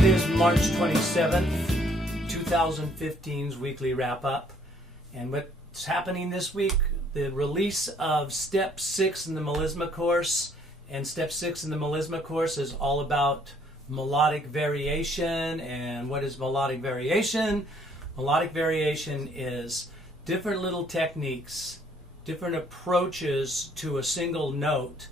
It is March 27th, 2015's weekly wrap-up. And what's happening this week, the release of Step 6 in the Melisma Course. And Step 6 in the Melisma Course is all about melodic variation. And what is melodic variation? Melodic variation is different little techniques, different approaches to a single note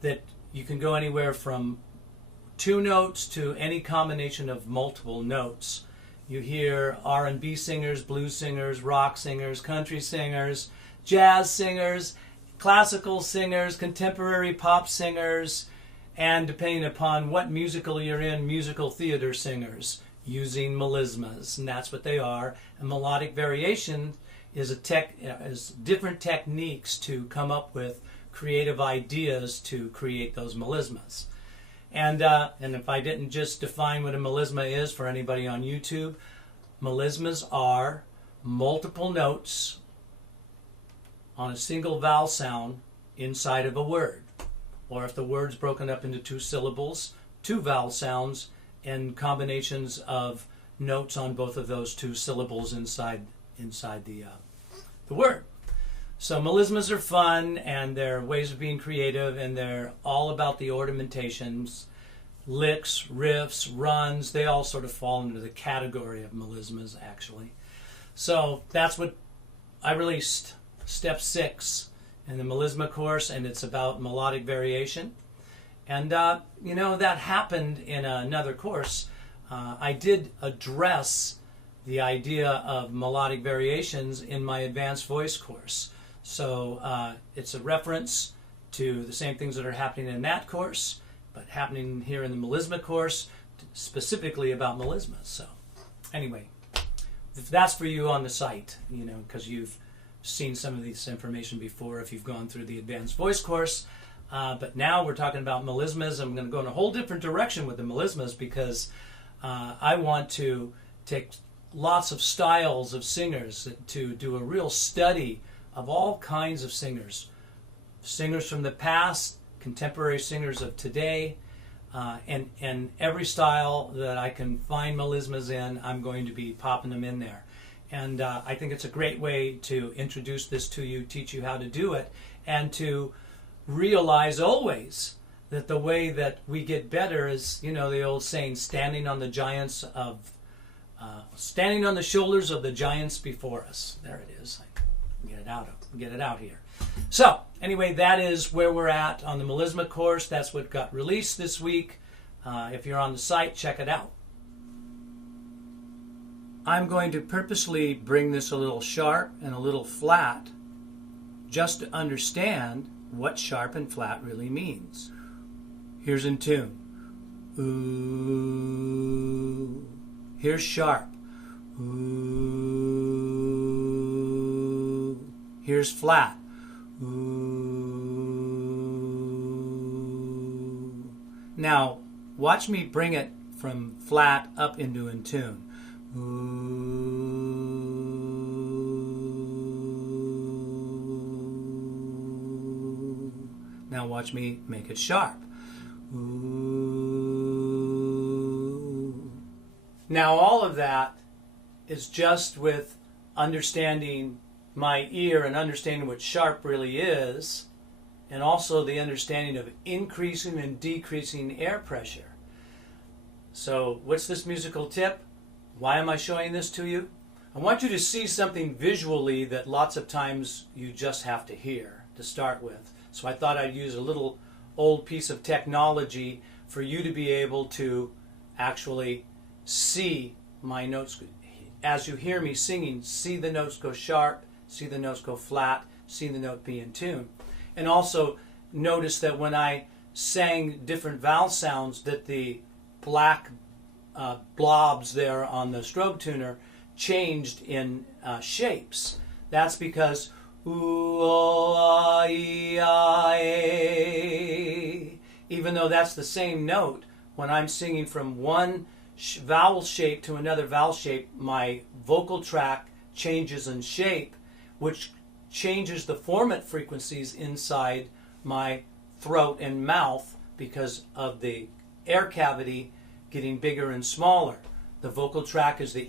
that you can go anywhere from 2 notes to any combination of multiple notes. You hear R&B singers, blues singers, rock singers, country singers, jazz singers, classical singers, contemporary pop singers, and depending upon what musical you're in, musical theater singers using melismas, and that's what they are. And melodic variation is different techniques to come up with creative ideas to create those melismas. And if I didn't just define what a melisma is for anybody on YouTube, melismas are multiple notes on a single vowel sound inside of a word. Or if the word's broken up into 2 syllables, 2 vowel sounds and combinations of notes on both of those 2 syllables inside the word. So melismas are fun, and they're ways of being creative, and they're all about the ornamentations, licks, riffs, runs. They all sort of fall into the category of melismas, actually. So that's what I released, Step 6 in the Melisma Course, and it's about melodic variation. And, that happened in another course. I did address the idea of melodic variations in my advanced voice course. So it's a reference to the same things that are happening in that course, but happening here in the Melisma course, specifically about melismas. So anyway, if that's for you on the site, because you've seen some of this information before if you've gone through the advanced voice course. But now we're talking about melismas. I'm going to go in a whole different direction with the melismas because I want to take lots of styles of singers to do a real study of all kinds of singers. Singers from the past, contemporary singers of today, and every style that I can find melismas in, I'm going to be popping them in there. And I think it's a great way to introduce this to you, teach you how to do it, and to realize always that the way that we get better is, the old saying, standing on the shoulders of the giants before us. There it is. Get it out here. So anyway, that is where we're at on the Melisma course. That's what got released this week. If you're on the site, check it out. I'm going to purposely bring this a little sharp and a little flat just to understand what sharp and flat really means. Here's in tune. Ooh. Here's sharp. Ooh. Here's flat. Ooh. Now, watch me bring it from flat up into in tune. Ooh. Now watch me make it sharp. Ooh. Now all of that is just with understanding my ear and understanding what sharp really is, and also the understanding of increasing and decreasing air pressure. So what's this musical tip? Why am I showing this to you? I want you to see something visually that lots of times you just have to hear to start with. So I thought I'd use a little old piece of technology for you to be able to actually see my notes. As you hear me singing, see the notes go sharp, see the notes go flat, see the note be in tune. And also notice that when I sang different vowel sounds, that the black blobs there on the strobe tuner changed in shapes. That's because ooh, oh, ah, ee, ah, eh. Even though that's the same note, when I'm singing from one vowel shape to another vowel shape, my vocal tract changes in shape, which changes the formant frequencies inside my throat and mouth because of the air cavity getting bigger and smaller. The vocal tract is the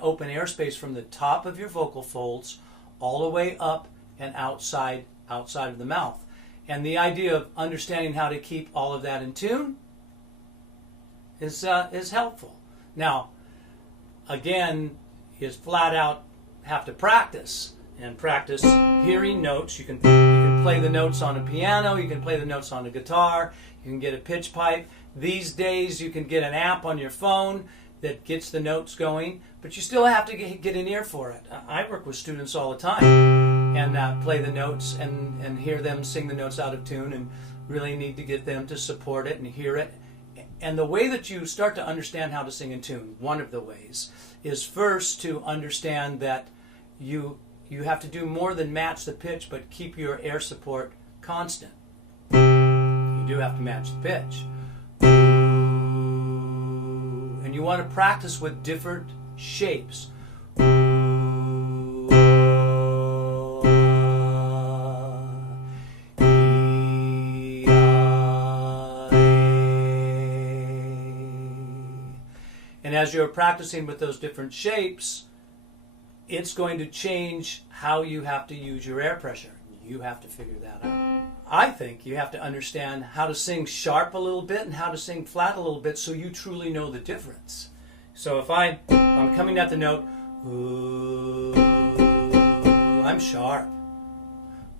open airspace from the top of your vocal folds all the way up and outside of the mouth. And the idea of understanding how to keep all of that in tune is helpful. Now, again, you flat out have to practice and practice hearing notes. You can play the notes on a piano, you can play the notes on a guitar, you can get a pitch pipe. These days you can get an app on your phone that gets the notes going, but you still have to get an ear for it. I work with students all the time and play the notes and hear them sing the notes out of tune, and really need to get them to support it and hear it. And the way that you start to understand how to sing in tune, one of the ways, is first to understand that you have to do more than match the pitch, but keep your air support constant. You do have to match the pitch. And you want to practice with different shapes. And as you're practicing with those different shapes, it's going to change how you have to use your air pressure. You have to figure that out. I think you have to understand how to sing sharp a little bit and how to sing flat a little bit, so you truly know the difference. So if I'm coming at the note, ooh, I'm sharp.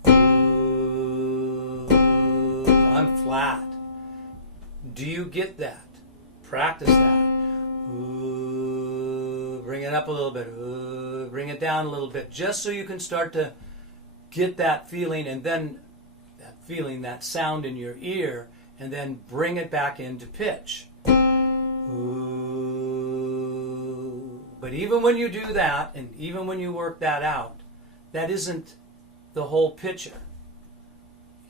Ooh, I'm flat. Do you get that? Practice that. Ooh, bring it up a little bit. Ooh, bring it down a little bit, just so you can start to get that feeling, and then that sound in your ear, and then bring it back into pitch. Ooh. But even when you do that, and even when you work that out, that isn't the whole picture.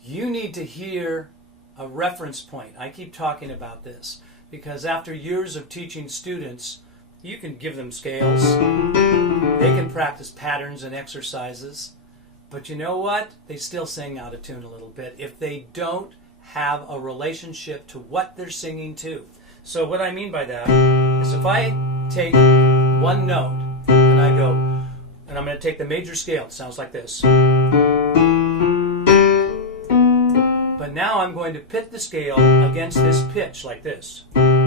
You need to hear a reference point. I keep talking about this because after years of teaching students, you can give them scales. They can practice patterns and exercises. But you know what? They still sing out of tune a little bit if they don't have a relationship to what they're singing to. So what I mean by that is, if I take one note and I go, and I'm going to take the major scale, it sounds like this. But now I'm going to pit the scale against this pitch like this. And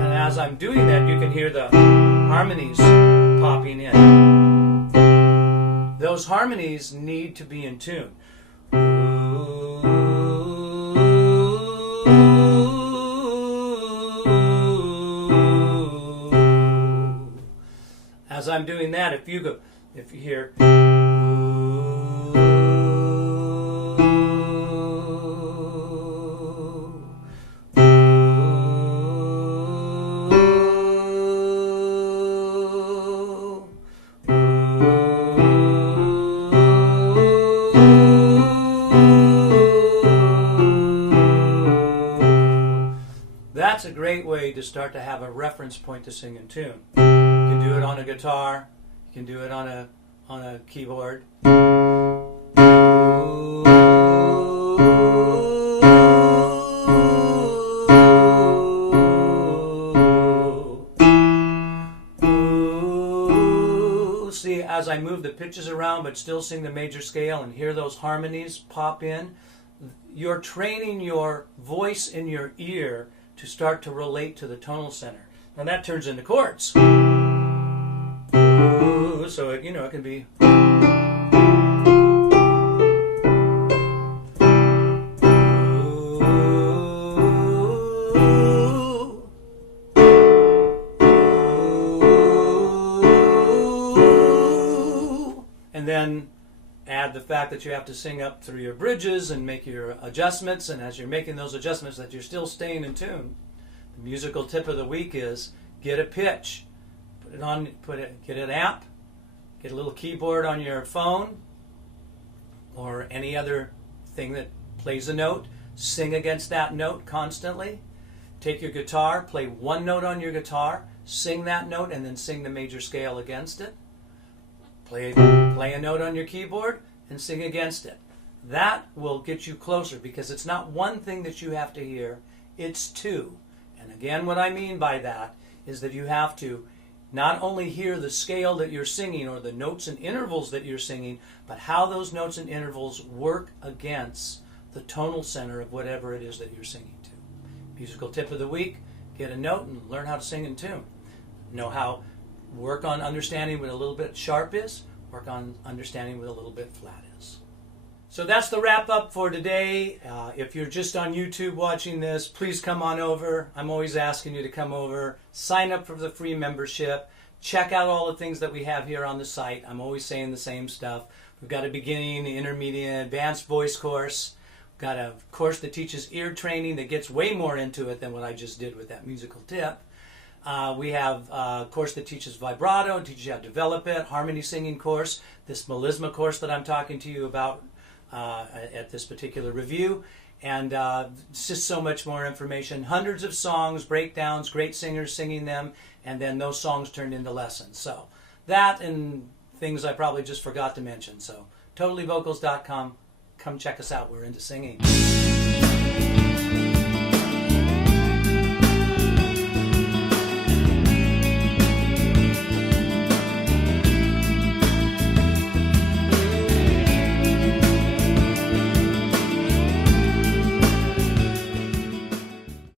as I'm doing that, you can hear the harmonies popping in. Those harmonies need to be in tune. As I'm doing that, if you hear, that's a great way to start to have a reference point to sing in tune. You can do it on a guitar, you can do it on a keyboard. See, as I move the pitches around but still sing the major scale and hear those harmonies pop in, you're training your voice in your ear to start to relate to the tonal center. Now that turns into chords. Ooh, so it can be. And then add the fact that you have to sing up through your bridges and make your adjustments, and as you're making those adjustments that you're still staying in tune. The musical tip of the week is get a pitch. Get an amp, get a little keyboard on your phone or any other thing that plays a note, sing against that note constantly. Take your guitar, play one note on your guitar, sing that note, and then sing the major scale against it. Play a note on your keyboard and sing against it. that will get you closer, because it's not one thing that you have to hear, it's two. And again, what I mean by that is that you have to not only hear the scale that you're singing or the notes and intervals that you're singing, but how those notes and intervals work against the tonal center of whatever it is that you're singing to. Musical tip of the week: get a note and learn how to sing in tune. Work on understanding what a little bit sharp is, work on understanding what a little bit flat is. So that's the wrap up for today. If you're just on YouTube watching this, please come on over. I'm always asking you to come over, sign up for the free membership, check out all the things that we have here on the site. I'm always saying the same stuff. We've got a beginning, intermediate, advanced voice course. We've got a course that teaches ear training that gets way more into it than what I just did with that musical tip. We have a course that teaches vibrato and teaches you how to develop it, harmony singing course, this Melisma course that I'm talking to you about at this particular review, and it's just so much more information. Hundreds of songs, breakdowns, great singers singing them, and then those songs turned into lessons. So that and things I probably just forgot to mention. So totallyvocals.com, come check us out. We're into singing.